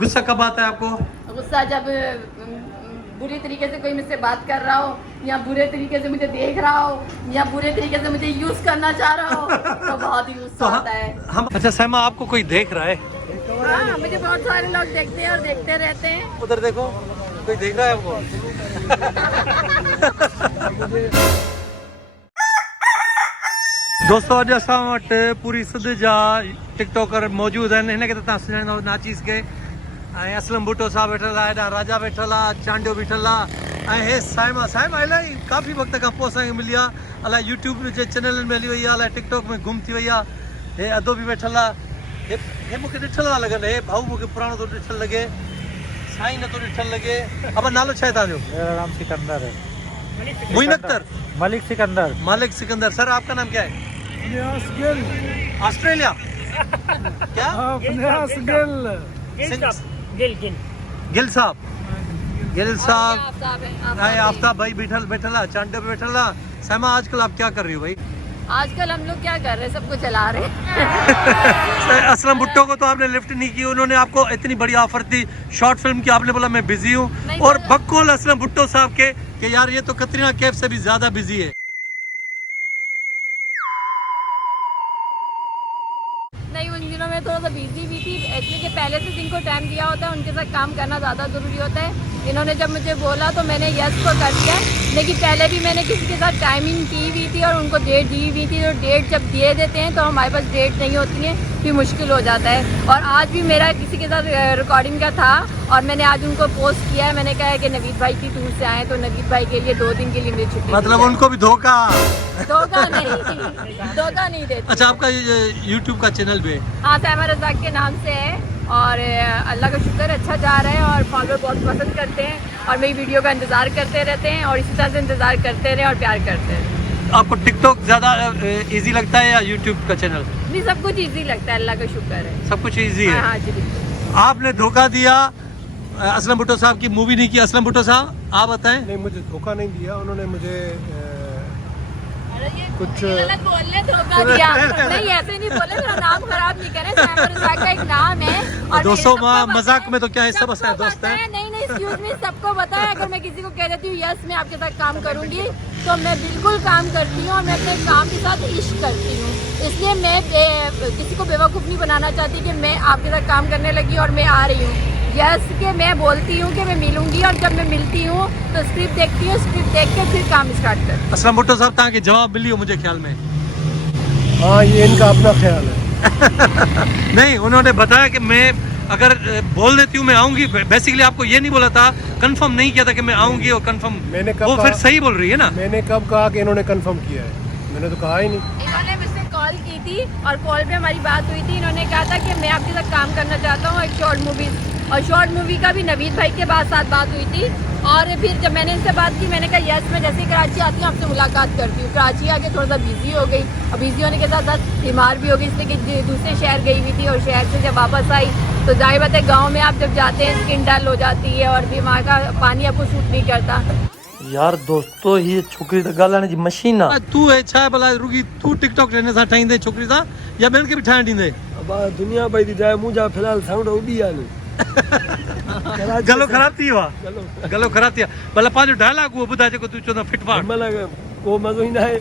गुस्सा कब आता है आपको? गुस्सा जब बुरी तरीके से कोई मुझसे बात कर रहा हो, या बुरे तरीके से मुझे देख रहा हो, या बुरे तरीके से मुझे यूज करना चाह रहा हो, तो बहुत ही गुस्सा आता है। हम अच्छा सैमा, आपको कोई देख रहा है? हाँ, मुझे बहुत सारे लोग देखते हैं और देखते रहते हैं। उधर देखो, कोई देख रहा है आपको? दोस्तों अॼु असां वटि पूरी सिंध जा टिकटॉकर मौजूद आहिनि। हिन खे त तव्हां सुञाणींदव, नाचीस खे। ऐं असलम भुट्टो साहब वेठल आहे, हेॾां राजा वेठल आहे, चांडियो बीठल आहे, ऐं हे साइमा इलाही काफ़ी वक़्त खां पोइ असांखे मिली आहे। अलाए यूट्यूब जे चैनलनि में हली वई आहे, अलाए टिकटॉक में गुम थी वई आहे। हे अदो बि वेठल आहे। हे मूंखे ॾिठल था लॻनि। हे भाऊ मूंखे पुराणो थो ॾिठल लॻे, साईं नथो ॾिठल लॻे। अब नालो छा आहे तव्हांजो? मेरा नाम सिकंदर है। मुइन अख्तर। मलिक सिकंदर। मालिक सिकंदर। सर आपका नाम क्या है? ऑस्ट्रेलिया। क्या? गिल साहब। गिल साहब, आफ्ताब भाई बैठल है, चांडे पे बैठल है। सैमा आजकल आप क्या कर रही हो भाई? आजकल हम लोग क्या कर रहे हैं, सबको चला रहे हैं। असलम भुट्टो को तो आपने लिफ्ट नहीं की, उन्होंने आपको इतनी बड़ी ऑफर दी शॉर्ट फिल्म की, आपने बोला मैं बिजी हूँ। और बकौल असलम भुट्टो साहब के कि यार ये तो कतरीना कैफ से भी ज्यादा बिजी है। नहीं, उन दिनों में थोड़ा सा बिजी भी थी, इसलिए कि पहले से जिनको टाइम दिया होता है उनके साथ काम करना ज़्यादा ज़रूरी होता है। इन्होंने जब मुझे बोला तो मैंने यस को कर दिया, लेकिन पहले भी मैंने किसी के साथ टाइमिंग की हुई थी और उनको डेट दी हुई थी। तो डेट जब दिए देते हैं तो हमारे पास डेट नहीं होती है, फिर मुश्किल हो जाता है। और आज भी मेरा किसी के साथ रिकॉर्डिंग का था और मैंने आज उनको पोस्ट किया है। मैंने कहा है कि नवीद भाई की टूर से आए, तो नवीद भाई के लिए 2 दिन के लिए मेरी छुट्टी। मतलब उनको भी धोखा नहीं देती। अच्छा, आपका यूट्यूब का चैनल भी है? हाँ, सैमा रज़ाक के नाम से है और अल्लाह का शुक्र अच्छा जा रहा है और फॉलोअर बहुत पसंद करते हैं और मेरी वीडियो का इंतज़ार करते रहते हैं और इसी तरह से इंतज़ार करते रहे और प्यार करते हैं। आपको टिकटॉक ज़्यादा इजी लगता है या यूट्यूब का चैनल? नहीं, सब कुछ इजी लगता है, अल्लाह का शुक्र है, सब कुछ इजी है। हाँ जी बिल्कुल। आपने धोखा दिया, असलम भुट्टो साहब की मूवी नहीं की। असलम भुट्टो साहब आप बताएं। नहीं, मुझे धोखा नहीं दिया उन्होंने, मुझे कुछ गलत बोलने धोखा दिया। नहीं, ऐसे नहीं बोले, मेरा नाम खराब नहीं करें, सैमा रज़ाक का एक नाम है। और दोस्तों मजाक में तो क्या है, सब हंसे दोस्त हैं। नहीं, एक्सक्यूज मी, सबको पता है। अगर मैं किसी को कह देती हूँ यस मैं आपके साथ काम करूँगी, तो मैं बिल्कुल काम करती हूँ और मैं अपने काम के साथ इश्क करती हूँ। इसलिए मैं किसी को बेवकूफ़ नहीं बनाना चाहती कि मैं आपके साथ काम करने लगी और मैं आ रही हूँ। यस के मैं बोलती हूँ कि मैं मिलूंगी और जब मैं मिलती हूँ तो स्क्रिप्ट देखती हूँ, स्क्रिप्ट देख के फिर काम स्टार्ट करती हूँ। असलम भुट्टो साहब तक जवाब मिली हो मुझे ख्याल में? हाँ, ये इनका अपना ख्याल है। नहीं, उन्होंने बताया कि मैं अगर बोल देती हूँ मैं आऊंगी। बेसिकली आपको ये नहीं बोला था, कंफर्म नहीं किया था कि मैं आऊंगी और कंफर्म। मैंने कब वो कहा? फिर सही बोल रही है ना? मैंने कब कहा कि इन्होंने कंफर्म किया है? मैंने तो कहा ही नहीं। इन्होंने मुझसे कॉल की थी और कॉल पे हमारी बात हुई थी। इन्होंने कहा था कि मैं आपके साथ काम करना चाहता हूँ एक शॉर्ट मूवी, और शॉर्ट मूवी का भी नवीद भाई के साथ बात हुई थी। और फिर जब मैंने इनसे बात की, मैंने कहा यस मैं जैसे ही कराची आती हूँ आपसे मुलाकात करती हूँ। कराची आके थोड़ा सा बिजी हो गई और बिजी होने के साथ साथ बीमार भी हो गई, इसलिए कि दूसरे शहर गई हुई थी और शहर से जब वापस आई तो जाहिर बात है गाँव में आप जब जाते हैं स्किन डल हो जाती है और भी वहाँ का पानी आपको सूट नहीं करता। यार दोस्तों, ये छोकरी तो ॻाल्हाइण जी मशीन आहे। तू है छा भला रुगी तू टिकटॉक रहने सां ठाहींदे छोकरी सां या ॿियनि खे बि ठाहिण ॾींदे? दुनिया भई थी जाए, मुंहिंजा फिलहाल साउंड उॾी आहे। गलो ख़राब थी वियो आहे? गलो ख़राब थी आहे। भला पंहिंजो डायलॉग उहो ॿुधाए जेको तूं चवंदो फिट फाट। को मज़ो ई न आहे।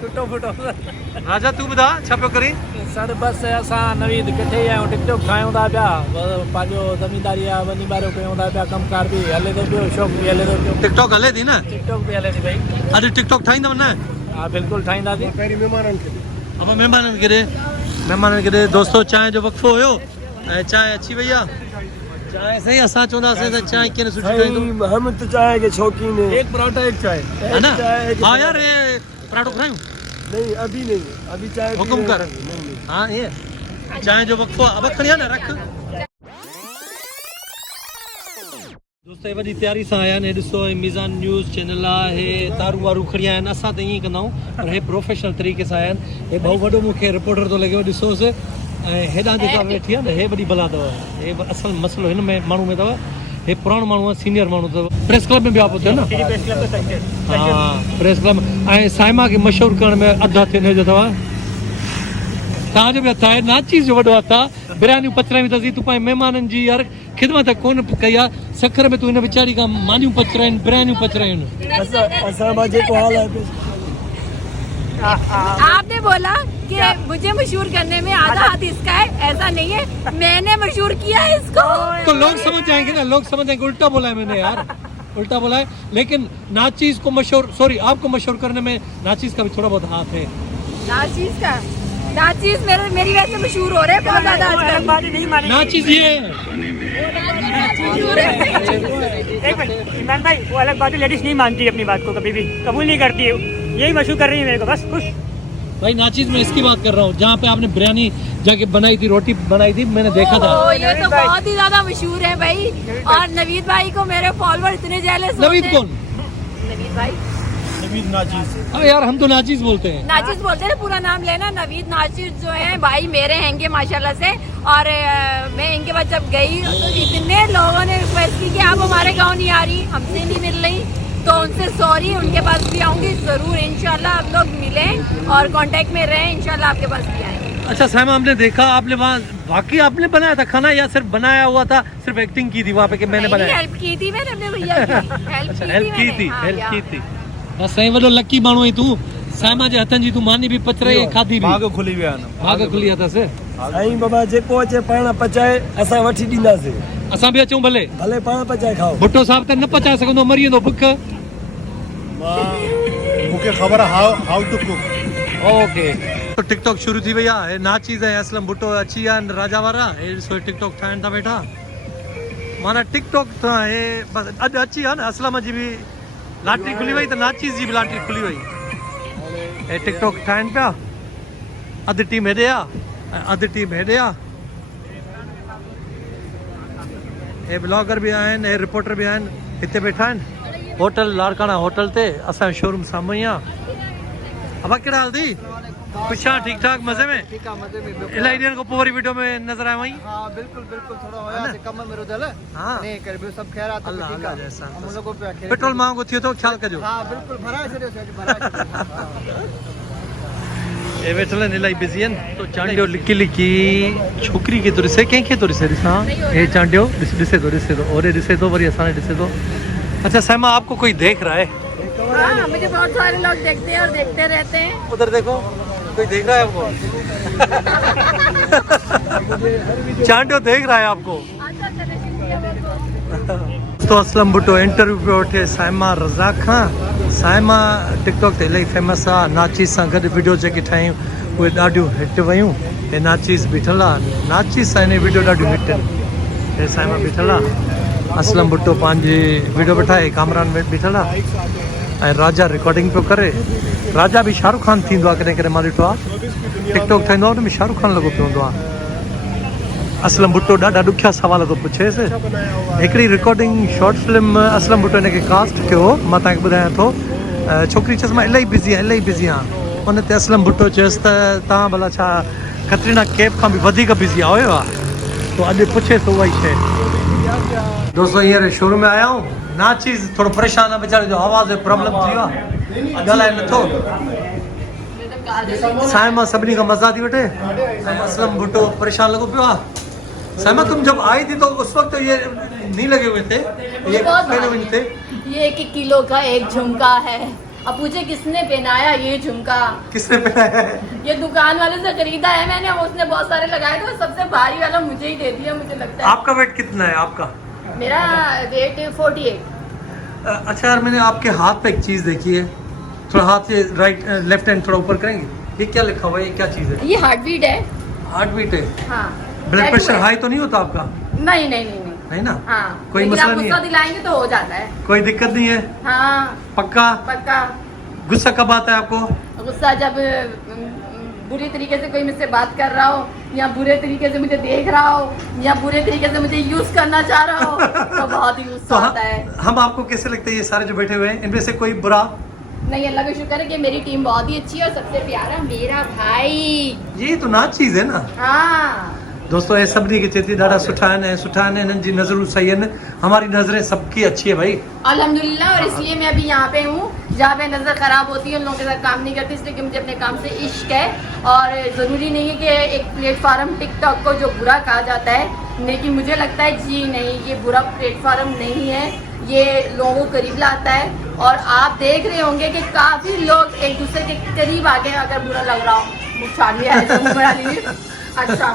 टुटो फुटो। राजा तू ॿुधा छा पियो करी? सर बस असां नवीद किथे आहियूं, टिकटॉक ठाहियूं था पिया, पंहिंजो ज़मीनदारी आहे वञी ॿाहिरि कयूं था पिया, कमकार बि हले थो पियो, शौक़ बि हले थो पियो। टिकटॉक हले थी न? टिकटॉक बि हले थी भई। अॼु टिकटॉक ठाहींदव न? हा बिल्कुलु ठाहींदासीं। पहिरीं महिमाननि खे अब महिमाननि खे ॾे। दोस्तों चांहि जो वक़्फ़ो हुयो ऐं चांहि अची वई आहे। चांहि सही असां चवंदासीं त चांहि कीअं सुठी ठाहींदो। हम तो चाय के शौकीन है। एक पराठा एक चाय। है ना? हाँ यार, ये पराठो खायूं? नहीं, अभी नहीं, अभी चाय हुकुम कर। हाँ, ये चांहि जो वक़्फ़ो अब खणी आ न रख। दोस्तों ये वॾी तयारी सां आया आहिनि। ॾिसो मीज़ान न्यूज़ चैनल आहे, तारू वारू खणी आया आहिनि। असां त ईअं कंदा आहियूं पर हे प्रोफेशनल तरीक़े सां आया आहिनि। हे भाऊ वॾो मूंखे रिपोर्टर थो लॻे, ॾिसोसि। ऐं हेॾां जेका वेठी आहे न, हे वॾी बला अथव। हे असल मसइलो हिन में माण्हू में अथव, हे पुराणो माण्हू आहे, सीनियर माण्हू अथव। प्रेस क्लब में बि आप हुते न? हाँ, प्रेस क्लब। ऐं साइमा खे मशहूरु करण में अधु हथु हिनजो अथव। तव्हांजो बि हथ आहे नाचीज़ जो वॾो हथ आहे बिरयानियूं पचरायूं अथसीं तूं पंहिंजे महिमाननि जी यार ख़िदमत कोन कई आहे सखर में तूं हिन वीचारी खां मानियूं पचरायूं बिरयानियूं पचरायूं असां मां जेको हाल आहे आपने बोला कि मुझे मशहूर करने में आधा हाथ इसका है, ऐसा नहीं है, मैंने मशहूर किया है इसको। तो लोग समझ जाएंगे ना, लोग समझ जाएंगे उल्टा बोला है मैंने यार, उल्टा बोला है। लेकिन नाचीज़ को मशहूर, सॉरी आपको मशहूर करने में नाचीज़ का भी थोड़ा बहुत हाथ है। नाचीज़ का, नाचीज़ मेरी वजह से मशहूर हो रहे हैं बहुत ज्यादा आजकल। नाचीज़ ये है एक मिनट ईमान भाई, वो अलग बात है, लेडीज नहीं मानती अपनी बात को, कभी भी कबूल नहीं करती है, यही मशहूर कर रही है मेरे को, बस खुश। भाई नाचीज़ में इसकी बात कर रहा हूँ जहाँ पे आपने बिरयानी जाके बनाई थी, रोटी बनाई थी, मैंने देखा था। ये तो बहुत ही ज्यादा मशहूर है भाई। और नवीद भाई को मेरे फॉलोअर इतने जेलस होते हैं। नवीद कौन? नवीद भाई, नवीद नाचीज़। अरे यार हम तो नाचीज़ बोलते हैं। नाचीज़ बोलते हैं, पूरा नाम लेना। नवीद नाचीज़ जो है भाई मेरे हैंगे माशाल्लाह से। और मैं इनके पास जब गई तो इतने लोगों ने रिक्वेस्ट की कि आप हमारे गाँव नहीं आ रही, हमसे नहीं मिल रही, तो उनसे सॉरी, उनके पास भी आऊँगी ज़रूर इंशाल्लाह। आप लोग मिलें और कांटेक्ट में रहें, इंशाल्लाह आपके पास भी आएंगे। अच्छा साइमा, हमने देखा आपने वहाँ वाकई आपने बनाया था खाना या सिर्फ बनाया हुआ था, सिर्फ एक्टिंग की थी वहाँ पे कि मैंने बनाया? हेल्प की थी मैंने अपने भैया की, अच्छा हेल्प की थी, हाँ, हेल्प की थी। बस सही वॾो लकी माण्हू आई तूं। साइमा जे हथनि जी तूं मानी बि पचराई खाधी बि, भाग खुली विया आहिनि। भाग खुली अथसि। साईं बाबा जेको अचे पाण पचाए असां वठी ॾींदासीं, असां बि अचूं भले? भले पाण पचाए खाओ। भुट्टो साहब त न पचाए सघंदो, मरी वेंदो बुख। मूंखे ख़बर आहे हाउ टू कुक। ओके, तो टिकटॉक शुरू थी वई आहे। नाचीज़ ऐं असलम भुट्टो अची विया आहिनि राजा वारा। हे ॾिसो टिकटॉक ठाहिनि था वेठा, माना टिकटॉक त हे बसि अॼु अची आहे न। असलम जी बि लॉटरी खुली वई त नाचीज़ जी बि लॉटरी खुली वई। हे टिकटॉक ठाहिनि पिया, अधु टीम हेॾे आहे ऐं अधु टीम हेॾे आहे। हे ब्लॉगर बि आहिनि, हे रिपोर्टर बि आहिनि, हिते वेठा आहिनि होटल लाड़काना होटल ते, असांजो शोरूम साम्हूं ई आहे। अब कहिड़ा हाल थी? खुश आहियां, ठीक ठाक, मज़े में? इलाही ॾींहंनि खां पोइ वरी वीडियो में नज़र आयो आहीं। हाँ बिल्कुल बिल्कुल, थोड़ा होया से कम में रुदल है। हाँ। नहीं कर भी सब खैर आता अल्लाह ठीक अल्लाह है। जैसा। हम लोगों पे आखिर पेट्रोल महंगो थियो तो ख्याल कजो। हाँ बिल्कुल, भरा छड़ियो से भरा छड़ियो। ए वेठल आहिनि, इलाही बिज़ी आहिनि। तो चांडियो लिकी लिकी छोकिरी खे थो ॾिसे, कंहिंखे थो ॾिसे? ॾिसां हे चांडियो ॾिसे थो ओरे ॾिसे थो, वरी असां ॾिसे थो। अच्छा साइमा, आपको कोई देख रहा है? हाँ, मुझे बहुत सारे लोग देखते हैं और देखते रहते हैं। उधर देखो, कोई देख रहा है आपको? चांडियो देख रहा है आपको। तो असलम भुट्टो इंटरव्यू पे वठे साइमा रज़ा खां। साइमा टिकटॉक ते इलाही फेमस आहे, नाचीज़ सां गॾु वीडियो जेके ठाहियूं उहे ॾाढियूं हिट वयूं। हे नाचीज़ बीठल आहे, नाचीज़ सां हिन वीडियो ॾाढियूं हिट आहिनि। हे साइमा बीठल आहे, असलम भुट्टो पंहिंजी वीडियो वेठा आहे, कामरान में बीठल आहे ऐं राजा रिकॉर्डिंग पियो करे। राजा बि शाहरुख खान थींदो आहे कॾहिं कॾहिं, मां ॾिठो आहे टिकटॉक ठाहींदो आहे हुन में शाहरुख खान लॻो पियो हूंदो आहे। असलम भुट्टो ॾाढा ॾुखिया सवाल थो पुछेसि। हिकिड़ी recording short film Aslam Bhutto हिनखे कास्ट कयो, मां तव्हांखे ॿुधायां थो। छोकिरी चयसि मां इलाही बिज़ी आहियां, इलाही बिज़ी आहियां। उन ते असलम भुट्टो चयसि त तव्हां भला छा कतरीना कैफ खां बि वधीक बिज़ी आहियो आहे? तो अॼु पुछे थो उहा ई शइ। दोस्तों हींअर शोरूम में आया आहियूं। नाचीज़ थोरो परेशान आहे वीचारे जो आवाज़ जो प्रॉब्लम थी वियो आहे, ॻाल्हाए नथो। साइमा सभिनी खां मज़ा थी वठे ऐं असलम भुट्टो परेशान लॻो पियो आहे। साइमा तुम जब आई थी तो उस वक्त ये नहीं लगे हुए थे, ये पहने हुए थे? ये 1 किलो का एक झुमका है। अब मुझे किसने पहनाया ये झुमका? किसने पहनाया है? ये दुकान वाले से खरीदा है मैंने, उसने बहुत सारे लगाए थे, सबसे भारी वाला मुझे ही दे दिया, मुझे लगता है। आपका वेट कितना है आपका? मेरा वेट 48। अच्छा यार, मैंने आपके हाथ पे एक चीज़ देखी है, थोड़ा हाथ से राइट लेफ्ट हैंड थोड़ा ऊपर करेंगे? ये क्या लिखा हुआ है, ये क्या चीज़ है? ये हार्ट बीट है। हार्ट बीट है? हाँ। ब्लड प्रेशर हाई तो नहीं होता आपका? नहीं नहीं नहीं नहीं। नहीं ना? हाँ, कोई लेकिन मसला आप नहीं गुस्सा है? दिलाएंगे तो हो जाता है। कोई दिक्कत नहीं है? हाँ पक्का? पक्का। गुस्सा कब आता है आपको? गुस्सा जब बुरी तरीके से कोई मुझसे बात कर रहा हो, या बुरे तरीके से मुझे देख रहा हो, या बुरे तरीके से मुझे यूज करना चाह रहा हो, तो बहुत ही गुस्सा आता है। हम आपको कैसे लगते हैं ये सारे जो बैठे हुए हैं, इनमें से कोई बुरा? नहीं, अल्लाह का शुक्र है कि मेरी टीम बहुत ही अच्छी है और सबसे प्यारा मेरा भाई। ये तो नाचीज़ है ना? हाँ दोस्तों ये सभिनी खे चए थी ॾाढा सुठा आहिनि, सुठा आहिनि, हिननि जी नज़रूं सही आहिनि। हमारी नज़रें सबकी अच्छी है भाई, अल्हम्दुलिल्लाह। और इसलिए मैं अभी यहाँ पे हूँ जहाँ पे नज़र ख़राब होती है उन लोगों के साथ काम नहीं करती, इसलिए कि मुझे अपने काम से इश्क है। और ज़रूरी नहीं है कि एक प्लेटफार्म टिकटॉक को जो बुरा कहा जाता है, लेकिन मुझे लगता है जी नहीं, ये बुरा प्लेटफार्म नहीं है, ये लोगों को करीब लाता है। और आप देख रहे होंगे कि काफ़ी लोग एक दूसरे के करीब आ गए, अगर बुरा लग रहा हो अच्छा,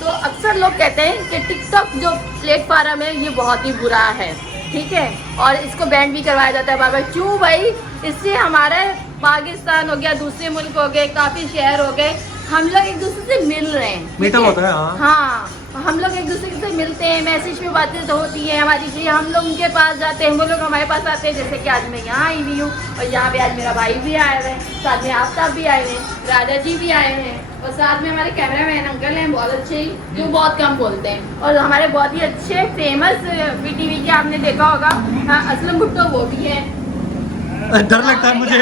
तो अक्सर लोग कहते हैं कि टिकटॉक जो प्लेटफार्म है ये बहुत ही बुरा है, ठीक है, और इसको बैन भी करवाया जाता है बार बार। क्यों भाई? इससे हमारे पाकिस्तान हो गया, दूसरे मुल्क हो गए, काफ़ी शहर हो गए, हम लोग एक दूसरे से मिल रहे हैं, मीटअप होता है। हाँ, हम लोग एक दूसरे से मिलते हैं, मैसेज पे बातें तो होती है हमारी, जी हम लोग उनके पास जाते हैं, वो लोग हमारे पास आते हैं। जैसे कि आज मैं यहाँ आई हुई हूँ और यहाँ पे आज मेरा भाई भी आया है, साथ में आफ्ताब भी आए हैं, राजा जी भी आए हैं, और साथ में हमारे कैमरामैन अंकल हैं बहुत अच्छे, जो बहुत कम बोलते हैं, और हमारे बहुत ही अच्छे फेमस VTV के आपने देखा होगा असलम भुट्टो, वो भी है। डर लगता है मुझे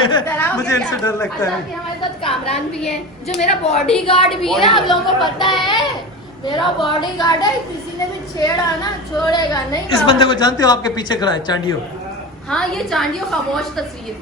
इनसे डर लगता है। हमारे साथ कामरान भी है, जो मेरा बॉडीगार्ड भी है, आप लोगों को पता है मेरा बॉडीगार्ड है, किसी ने भी छेड़ा ना छोड़ेगा नहीं। इस बंदे को जानते हो? आपके पीछे खड़ा है चांडियो। हाँ, ये चांडियो खामोश तस्वीर,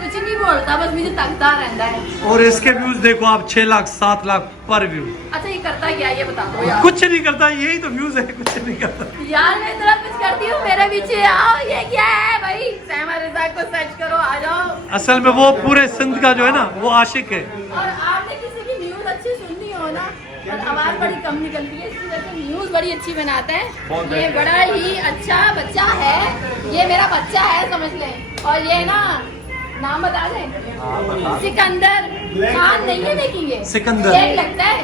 कुछ नहीं बोलता, बस मुझे तकता रहता है। और इसके व्यूज देखो आप, 6 लाख 7 लाख पर व्यू। अच्छा, ये करता क्या ये बता दो यार। कुछ नहीं करता, यही तो व्यूज है, कुछ नहीं करता यार मैं इतना कुछ करती हूँ, मेरे पीछे आओ, ये क्या है भाई? सहमा रज़ा को सर्च करो, आ जाओ। असल में वो पूरे सिंध का जो है ना वो आशिक है। और आपने किसी की न्यूज अच्छी सुननी हो ना, और आवाज बड़ी कम निकलती है, इसकी वजह से न्यूज बड़ी अच्छी बनाता है। ये बड़ा ही अच्छा बच्चा है, ये मेरा बच्चा है समझ लें। और ये ना, नाम बता दें, सिकंदर खान नहीं है, लेकिन ये सिकंदर शेर लगता है।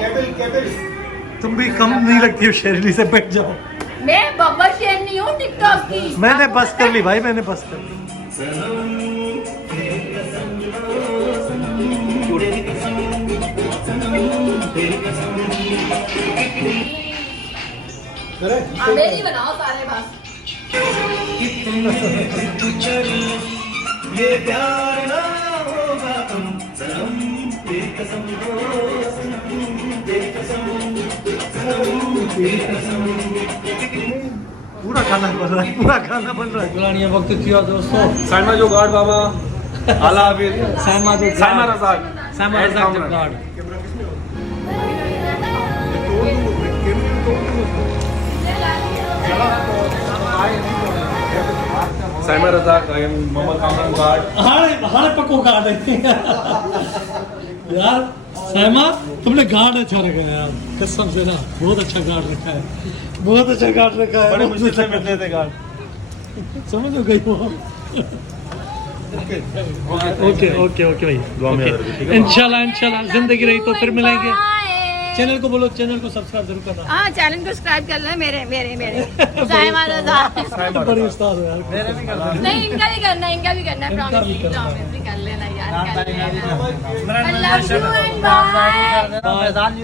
तुम भी कम नहीं लगती हो शेरली से, बैठ जाओ। मैं बब्बर शेर नहीं हूँ टिकटॉक की। मैंने बस कर ली भाई, मैंने बस कर ली। मेरी बनाओ सारे बस। पूरा खाना बन रहा है, पूरा खाना बन रहा है। गुलानिया वक्त किया दोस्तों। साइमा जो गार्ड बाबा आला हाफिज। साइमा रज़ाक। साइमा रज़ाक जब guard. Saima Razak, I am Mohammad Kamran guard. हाड़े पक्को गार्ड है यार। साइमा तुमने गार्ड अच्छा रखा है यार, कसम से ना, बहुत अच्छा गार्ड रखा है, बहुत अच्छा गार्ड रखा है। बड़े मुश्किल से मिलते थे गार्ड। समझ हो गई हो। ओके ओके ओके भाई, इंशाल्लाह जिंदगी रही तो फिर मिलेंगे। चैनल को बोलो, चैनल को सब्सक्राइब जरूर करना। हाँ, चैनल को सब्सक्राब कर लें, मेरे साइमा रज़ा। बड़ी उस्ताद हो यार। नहीं, इनका भी करना है, इनका भी करना है, प्रॉमिस भी कर लेना यार।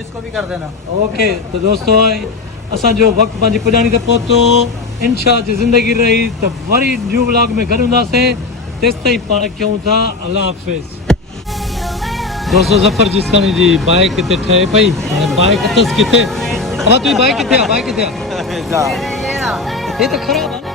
इसको भी कर देना। ओके, तो दोस्तों असां जो वक्त पंहिंजी पुॼाणी ते पहुतो, इंशाल्लाह जी ज़िंदगी रही तो वरी न्यू ब्लॉग में गॾु हूंदासीं। तेसिताईं पाण कयूं था अल्लाह हाफ़िज़। दोस्तों ज़फ़र जिस्तानी जी बाइक किथे ठहे पई, हाणे बाइक अथसि किथे? अब तुंहिंजी बाइक किथे आहे? बाइक किथे आहे? हे त ख़राबु आहे न।